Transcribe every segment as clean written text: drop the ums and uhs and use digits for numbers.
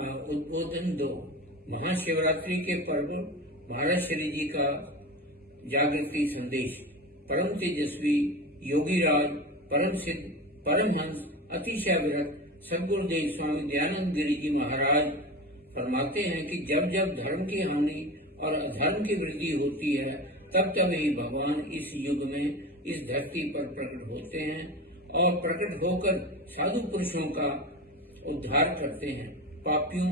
उद्बोधन 2। महाशिवरात्रि के पर्व महाराज श्री जी का जागृति संदेश। परम तेजस्वी योगीराज परम सिद्ध परमहंस अतिशय विरक्त सद्गुरुदेव स्वामी दयानंद गिरि जी महाराज फरमाते हैं कि जब जब धर्म की हानि और अधर्म की वृद्धि होती है तब तब ही भगवान इस युग में इस धरती पर प्रकट होते हैं और प्रकट होकर साधु पुरुषों का उद्धार करते हैं, पापियों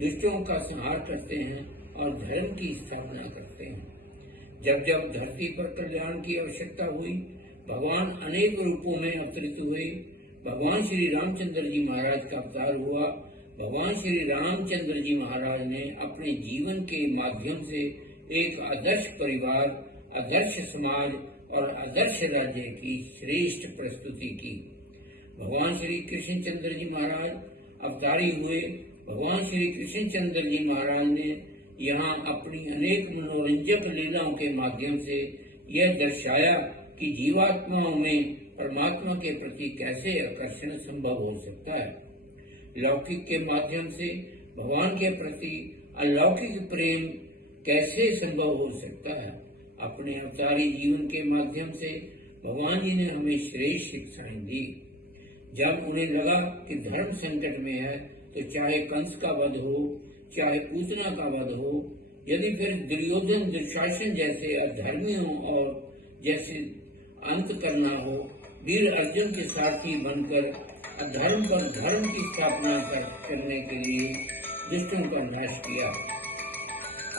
दुष्टों का संहार करते हैं और धर्म की स्थापना करते हैं। जब जब धरती पर कल्याण की आवश्यकता हुई भगवान अनेक रूपों में अवतरित हुए। भगवान श्री रामचंद्र जी महाराज का अवतार हुआ। भगवान श्री रामचंद्र जी महाराज ने अपने जीवन के माध्यम से एक आदर्श परिवार, आदर्श समाज और आदर्श राज्य की श्रेष्ठ प्रस्तुति की। भगवान श्री कृष्णचंद्र जी महाराज अवतारी हुए। भगवान श्री कृष्णचंद्र जी महाराज ने यहाँ अपनी अनेक मनोरंजक लीलाओं के माध्यम से यह दर्शाया कि जीवात्माओं में परमात्मा के प्रति कैसे आकर्षण संभव हो सकता है। लौकिक के माध्यम से भगवान के प्रति अलौकिक प्रेम कैसे संभव हो सकता है। अपने अवतारी जीवन के माध्यम से भगवान जी ने हमें श्रेष्ठ शिक्षाएं दी। जब उन्हें लगा कि धर्म संकट में है तो चाहे कंस का वध हो, चाहे पूतना का वध हो, यदि फिर दुर्योधन दुशासन जैसे अधर्मियों और जैसे अंत करना हो, वीर अर्जुन के सारथी बनकर अधर्म पर धर्म की स्थापना करने के लिए दुष्टों का नाश किया।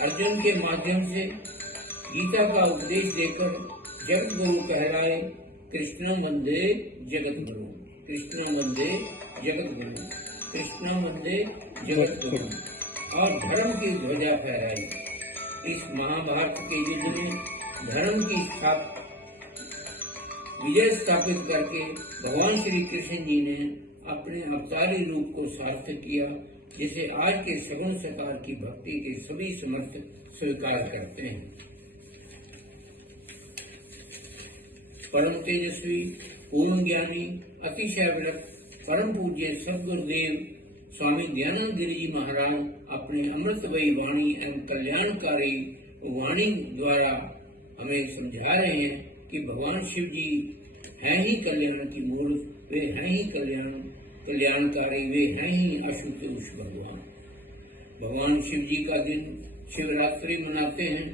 अर्जुन के माध्यम से गीता का उपदेश देकर जगत गुरु कहलाए। कृष्ण वंदे जगत गुरु, कृष्ण वंदे जगत गुरु, कृष्ण वंदे जगत गुरु और धर्म की ध्वजा फहराई। इस महाभारत के युद्ध में धर्म की विजय स्थापित करके भगवान श्री कृष्ण जी ने अपने अवतारी रूप को सार्थक किया, जिसे आज के सगुण साकार की भक्ति के सभी समर्थ स्वीकार करते हैं। परम तेजस्वी पूर्ण ज्ञानी अतिशय विरक्त परम पूज्य सद्गुरुदेव स्वामी दयानंद गिरि जी महाराज अपनी अमृतमयी वाणी एवं कल्याणकारी वाणी द्वारा हमें समझा रहे हैं कि भगवान शिव जी हैं ही कल्याण की मूर्त, वे हैं ही कल्याणकारी, वे हैं ही आशुतोष भगवान। भगवान शिव जी का दिन शिवरात्रि मनाते हैं।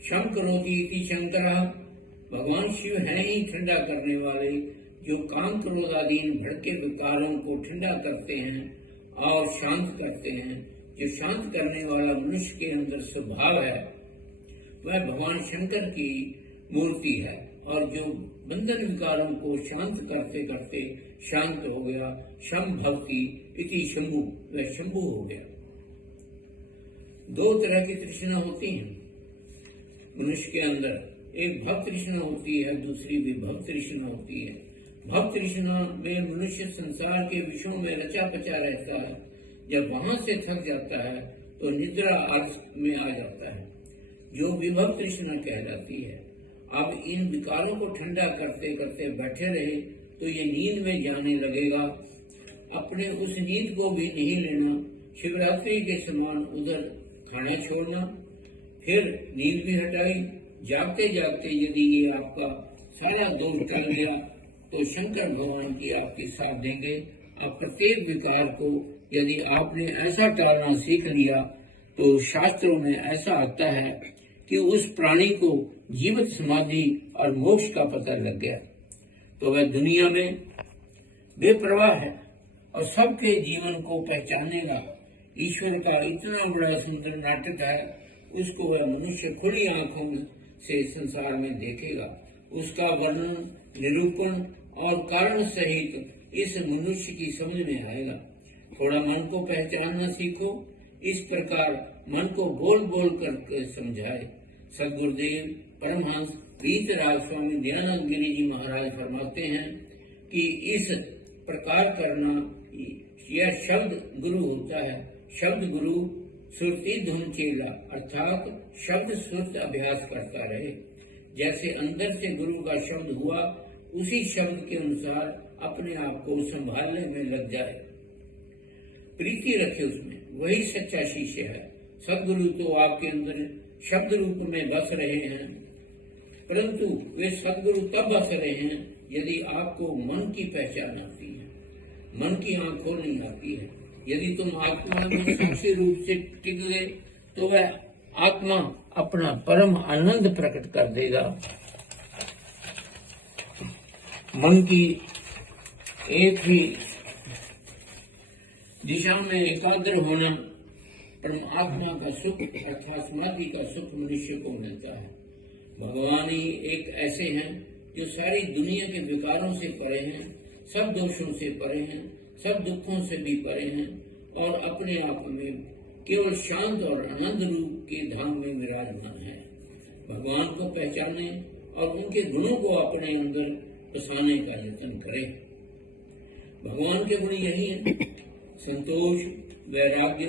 शम करोति इति शंकरा, भगवान शिव हैं ही ठंडा करने वाले, जो काम क्रोधाधीन भड़के विकारों को ठंडा करते हैं और शांत करते हैं। जो शांत करने वाला मनुष्य के अंदर स्वभाव है वह भगवान शंकर की मूर्ति है, और जो बंधन विकारों को शांत करते करते शांत हो गया, शम भक्ति इति शंभु, वह शंभु हो गया। दो तरह की तृष्णा होती है मनुष्य के अंदर, एक भक्त तृष्णा होती है, दूसरी विभव तृष्णा होती है। भक्त तृष्णा में मनुष्य संसार के विषयों में रचा पचा रहता है। जब वहां से थक जाता है तो निद्रा अर्थ में आ जाता है, जो विभव तृष्णा कहलाती है। अब इन विकारों को ठंडा करते करते बैठे रहे तो ये नींद में जाने लगेगा। अपने उस नींद को भी नहीं लेना, शिवरात्रि के समान उधर खाना छोड़ना, फिर नींद भी हटाई। जागते जागते यदि ये आपका सारा दोष टल गया तो शंकर भगवान की आपकी साथ देंगे। अब प्रत्येक विकार को यदि आपने ऐसा टालना सीख लिया तो शास्त्रों में ऐसा आता है कि उस प्राणी को जीवित समाधि और मोक्ष का पता लग गया, तो वह दुनिया में बेपरवाह है और सबके जीवन को पहचानेगा। ईश्वर का इतना बड़ा सुंदर नाटक है, उसको वह मनुष्य खुली आंखों से संसार में देखेगा। उसका वर्णन, निरूपण और कारण सहित इस मनुष्य की समझ में आएगा। थोड़ा मन को पहचानना सीखो। इस प्रकार मन को बोल बोल कर समझाए। सद्गुरुदेव परमहंस वीतराग स्वामी दयानंद गिरि जी महाराज फरमाते हैं कि इस प्रकार करना यह शब्द गुरु होता है। शब्द गुरु सुरती धुन चेला, अर्थात शब्द सुरत अभ्यास करता रहे। जैसे अंदर से गुरु का शब्द हुआ, उसी शब्द के अनुसार अपने आप को संभालने में लग जाए। प्रीति रखे उसमें, वही सच्चा शिष्य है। सदगुरु तो आपके अंदर शब्द रूप में बस रहे हैं, परंतु वे सदगुरु तब बस रहे हैं यदि आपको मन की पहचान आती है, मन की आंख खोलनी आती है। यदि तुम आत्मा में साक्षी रूप से टिक गए तो वह आत्मा अपना परम आनंद प्रकट कर देगा। मन की एक ही दिशा में एकाग्र होना परमात्मा का सुख अर्थात समाधि का सुख मनुष्य को मिलता है। भगवान ही एक ऐसे हैं जो सारी दुनिया के विकारों से परे हैं, सब दोषों से परे हैं, सब दुखों से भी परे हैं और अपने आप में केवल शांत और आनंद रूप के धाम में विराजमान है। भगवान को पहचाने और उनके गुणों को अपने अंदर बसाने का यत्न करें। भगवान के गुण यही हैं: संतोष, वैराग्य,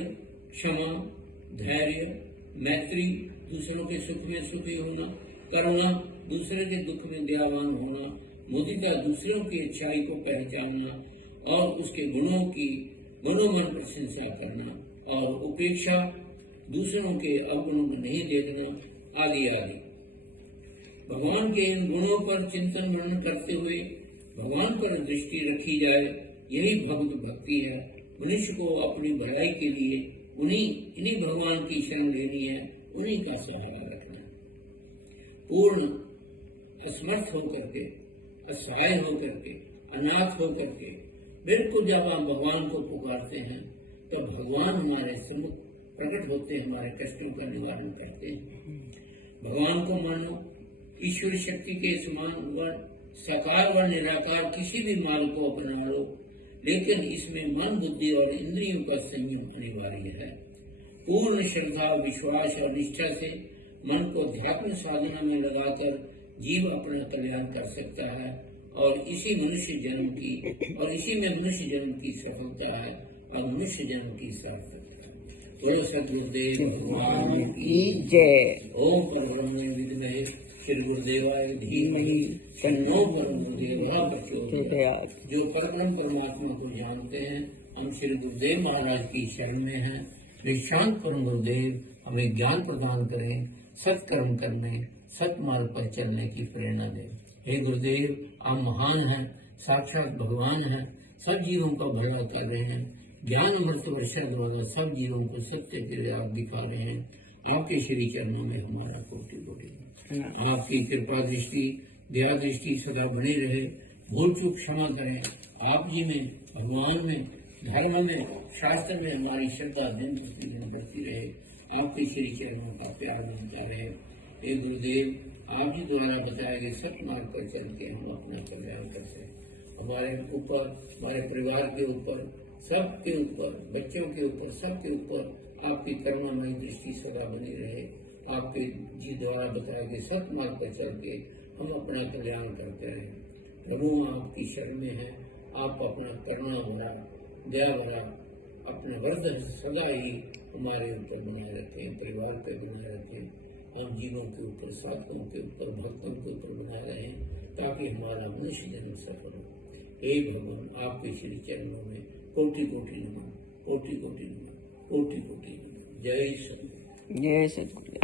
क्षमा, धैर्य, मैत्री, दूसरों के सुख में सुखी होना, करुणा, दूसरे के दुख में दयावान होना, मुदिता, दूसरों की अच्छाई को पहचानना और उसके गुणों की मनोमन प्रशंसा करना, और उपेक्षा, दूसरों के अवगुणों को नहीं देखना, आदि आदि। भगवान के इन गुणों पर चिंतन मनन करते हुए भगवान पर दृष्टि रखी जाए, यही भक्त भक्ति है। मनुष्य को अपनी भलाई के लिए इन्हीं भगवान की शरण लेनी है, उन्हीं का सहारा रखना है। पूर्ण असमर्थ होकर के, असहाय होकर के, अनाथ होकर के बिल्कुल जब हम भगवान को पुकारते हैं तो भगवान हमारे सम्मुख प्रकट होते हैं, हमारे कष्टों का निवारण करते हैं। भगवान को मानो, ईश्वरी शक्ति के समान व साकार व निराकार किसी भी मार्ग को अपना लो, लेकिन इसमें मन, बुद्धि और इंद्रियों का संयम अनिवार्य है। पूर्ण श्रद्धा, विश्वास और निष्ठा से मन को ध्यात्म साधना में लगाकर जीव अपना कल्याण कर सकता है और इसी में मनुष्य जन्म की सफलता है और मनुष्य जन्म की सार्थकता है। बोलो सद्गुरुदेव भगवान की जय। ओम परब्रह्म विद्महे श्री गुरुदेवाय धीमहि तन्नो परम गुरुदेवः प्रचोदयात्। जो परब्रह्म परमात्मा को जानते हैं, हम श्री गुरुदेव महाराज की शरण में हैं। वे शांत परम गुरुदेव हमें ज्ञान प्रदान करें, सत्कर्म करने, सत्मार्ग पर चलने की प्रेरणा दें। हे गुरुदेव, आप महान हैं, साक्षात भगवान हैं, सब जीवों का भला कर रहे हैं, ज्ञान अमृत वर्षा द्वारा सब जीवों को सत्य के राह दिखा रहे हैं। आपके श्री चरणों में हमारा कोटि कोटि आपकी कृपा दृष्टि, दया दृष्टि सदा बनी रहे। भूल चूक क्षमा करें। आप जी में, भगवान में, धर्म में, शास्त्र में हमारी श्रद्धा दिन प्रतिदिन बढ़ती रहे। आपके श्री चरणों का प्यार बनता रहे। हे गुरुदेव, आप जी द्वारा बताए गए सत्य मार्ग पर चल के हम अपना कल्याण कर सकें। हमारे ऊपर, हमारे परिवार के ऊपर, सबके ऊपर, बच्चों के ऊपर, सबके ऊपर आपकी करुणामयी दृष्टि सदा बनी रहे। आपके जी द्वारा बताए गए सत्य मार्ग पर चल के हम अपना कल्याण करते रहे। प्रभु आपकी शरण में है। आप अपना करुणा भरा, दया भरा अपना वरद सदा ही हमारे ऊपर बनाए रखें, परिवार पर बनाए रखें, हम जीवों के ऊपर, साधुओं के ऊपर, भक्तों के ऊपर बनाए रहें, ताकि हमारा मनुष्य जन्म सफल हो। हे भगवान, आपके श्री चरणों में कोटि कोटि नमन, कोटि कोटि नमन, कोटि कोटि नमन। जय सद्गुरु। जय सद्गुरु।